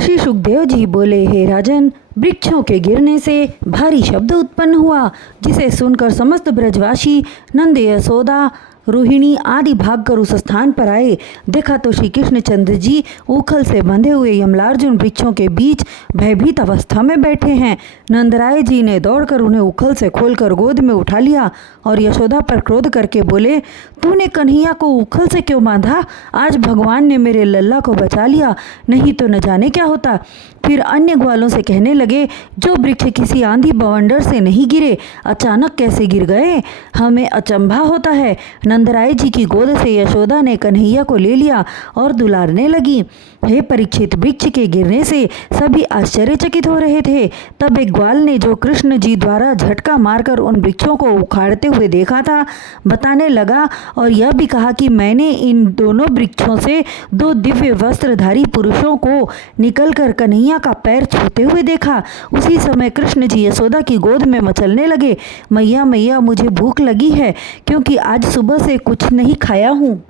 श्री सुखदेव जी बोले, हे राजन, वृक्षों के गिरने से भारी शब्द उत्पन्न हुआ, जिसे सुनकर समस्त ब्रजवासी नंद, यशोदा, रोहिणी आदि भागकर उस स्थान पर आए। देखा तो श्री कृष्णचंद्र जी उखल से बंधे हुए यमलार्जुन वृक्षों के बीच भयभीत अवस्था में बैठे हैं। नंदराय जी ने दौड़कर उन्हें उखल से खोलकर गोद में उठा लिया और यशोदा पर क्रोध करके बोले, तूने कन्हैया को उखल से क्यों बांधा? आज भगवान ने मेरे लल्ला को बचा लिया, नहीं तो न जाने क्या होता। फिर अन्य ग्वालों से कहने लगे, जो वृक्ष किसी आंधी बवंडर से नहीं गिरे, अचानक कैसे गिर गए? हमें अचंभा होता है। नंदराय जी की गोद से यशोदा ने कन्हैया को ले लिया और दुलारने लगी। हे परीक्षित, वृक्ष के गिरने से सभी आश्चर्यचकित हो रहे थे। तब एक ग्वाल ने, जो कृष्ण जी द्वारा झटका मारकर उन वृक्षों को उखाड़ते हुए देखा था, बताने लगा और यह भी कहा कि मैंने इन दोनों वृक्षों से दो दिव्य वस्त्रधारी पुरुषों को निकलकर कन्हैया का पैर छूते हुए देखा। उसी समय कृष्ण जी यशोदा की गोद में मचलने लगे, मैया मैया, मुझे भूख लगी है, क्योंकि आज सुबह से कुछ नहीं खाया हूँ।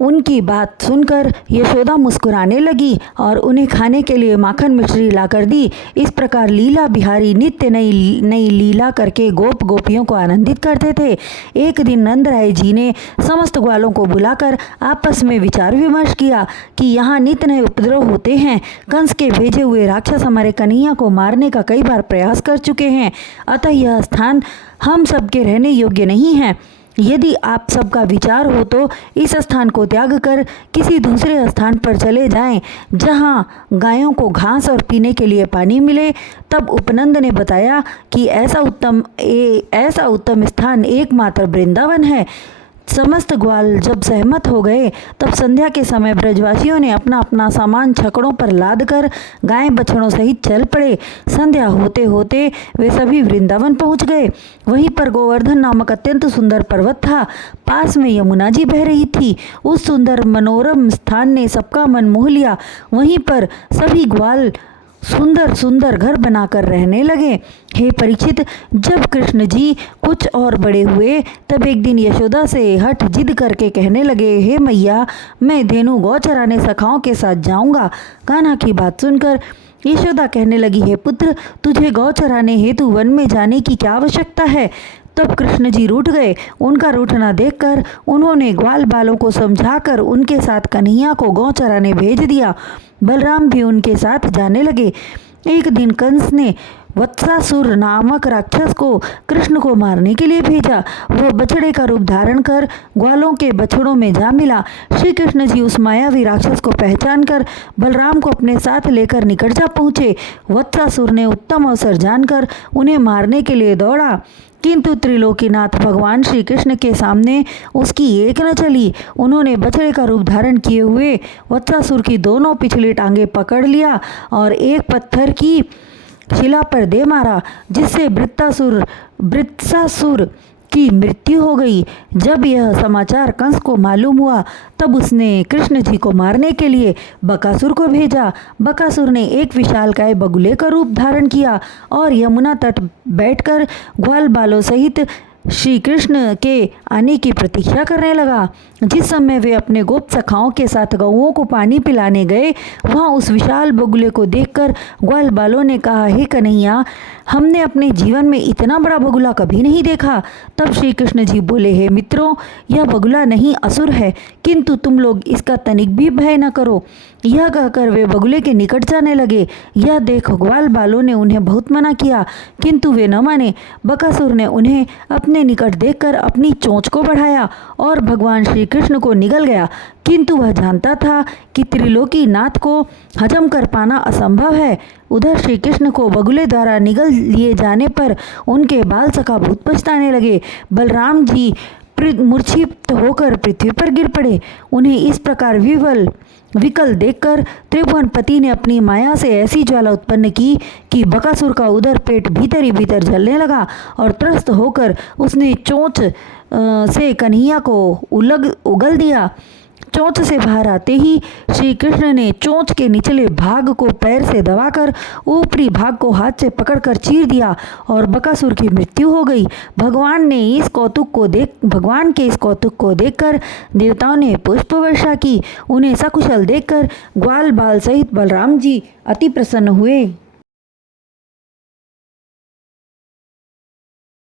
उनकी बात सुनकर यशोदा मुस्कुराने लगी और उन्हें खाने के लिए माखन मिश्री लाकर दी। इस प्रकार लीला बिहारी नित्य नई नई लीला करके गोप गोपियों को आनंदित करते थे। एक दिन नंदराय जी ने समस्त ग्वालों को बुलाकर आपस में विचार विमर्श किया कि यहाँ नित्य नए उपद्रव होते हैं। कंस के भेजे हुए राक्षस हमारे कन्हैया को मारने का कई बार प्रयास कर चुके हैं, अतः यह स्थान हम सबके रहने योग्य नहीं है। यदि आप सबका विचार हो तो इस स्थान को त्याग कर किसी दूसरे स्थान पर चले जाएं, जहां गायों को घास और पीने के लिए पानी मिले। तब उपनंद ने बताया कि ऐसा उत्तम स्थान एकमात्र वृंदावन है। समस्त ग्वाल जब सहमत हो गए, तब संध्या के समय ब्रजवासियों ने अपना अपना सामान छकड़ों पर लादकर गाय बछड़ों सहित चल पड़े। संध्या होते होते वे सभी वृंदावन पहुंच गए। वहीं पर गोवर्धन नामक अत्यंत सुंदर पर्वत था। पास में यमुना जी बह रही थी। उस सुंदर मनोरम स्थान ने सबका मन मोह लिया। वहीं पर सभी ग्वाल सुंदर सुंदर घर बनाकर रहने लगे। हे परीक्षित, जब कृष्ण जी कुछ और बड़े हुए, तब एक दिन यशोदा से हठ जिद करके कहने लगे, हे मैया, मैं धेनु गौ चराने सखाओं के साथ जाऊंगा। कान्हा की बात सुनकर यशोदा कहने लगी, हे पुत्र, तुझे गौ चराने हेतु वन में जाने की क्या आवश्यकता है? तब कृष्ण जी रूठ गए। उनका रूठना देखकर उन्होंने ग्वाल बालों को समझाकर उनके साथ कन्हैया को गौ चराने भेज दिया। बलराम भी उनके साथ जाने लगे। एक दिन कंस ने वत्सासुर नामक राक्षस को कृष्ण को मारने के लिए भेजा। वह बछड़े का रूप धारण कर ग्वालों के बछड़ों में जा मिला। श्री कृष्ण जी उस मायावी राक्षस को पहचान कर बलराम को अपने साथ लेकर निकट जा पहुँचे। वत्सासुर ने उत्तम अवसर जानकर उन्हें मारने के लिए दौड़ा, किंतु त्रिलोकीनाथ भगवान श्री कृष्ण के सामने उसकी एक न चली। उन्होंने बछड़े का रूप धारण किए हुए वत्सासुर की दोनों पिछली टांगें पकड़ लिया और एक पत्थर की शिला पर दे मारा, जिससे वृत्सासुर की मृत्यु हो गई। जब यह समाचार कंस को मालूम हुआ, तब उसने कृष्ण जी को मारने के लिए बकासुर को भेजा। बकासुर ने एक विशालकाय बगुले का रूप धारण किया और यमुना तट बैठकर ग्वाल बालों सहित श्री कृष्ण के आने की प्रतीक्षा करने लगा। जिस समय वे अपने गोप सखाओं के साथ गौओं को पानी पिलाने गए, वहाँ उस विशाल बगुले को देखकर ग्वाल बालों ने कहा, हे कन्हैया, हमने अपने जीवन में इतना बड़ा बगुला कभी नहीं देखा। तब श्री कृष्ण जी बोले, हे मित्रों, यह बगुला नहीं असुर है, किंतु तुम लोग इसका तनिक भी भय न करो। यह कहकर वे बगुले के निकट जाने लगे। यह देख ग्वाल बालों ने उन्हें बहुत मना किया, किंतु वे न माने। बकासुर ने उन्हें अपने निकट देखकर अपनी चोंच को बढ़ाया और भगवान श्री कृष्ण को निगल गया, किंतु वह जानता था कि त्रिलोकी नाथ को हजम कर पाना असंभव है। उधर श्री कृष्ण को बगुले द्वारा निगल लिए जाने पर उनके बाल सखा बहुत पछताने लगे। बलराम जी मूर्छित होकर पृथ्वी पर गिर पड़े। उन्हें इस प्रकार विकल देखकर त्रिभुवनपति ने अपनी माया से ऐसी ज्वाला उत्पन्न की कि बकासुर का उदर पेट भीतर ही भीतर जलने लगा और त्रस्त होकर उसने चोंच से कन्हैया को उगल दिया। चोंच से बाहर आते ही श्री कृष्ण ने चोंच के निचले भाग को पैर से दबाकर ऊपरी भाग को हाथ से पकड़कर चीर दिया और बकासुर की मृत्यु हो गई। भगवान के इस कौतुक को देखकर देवताओं ने पुष्प वर्षा की। उन्हें सकुशल देखकर ग्वाल बाल सहित बलराम जी अति प्रसन्न हुए।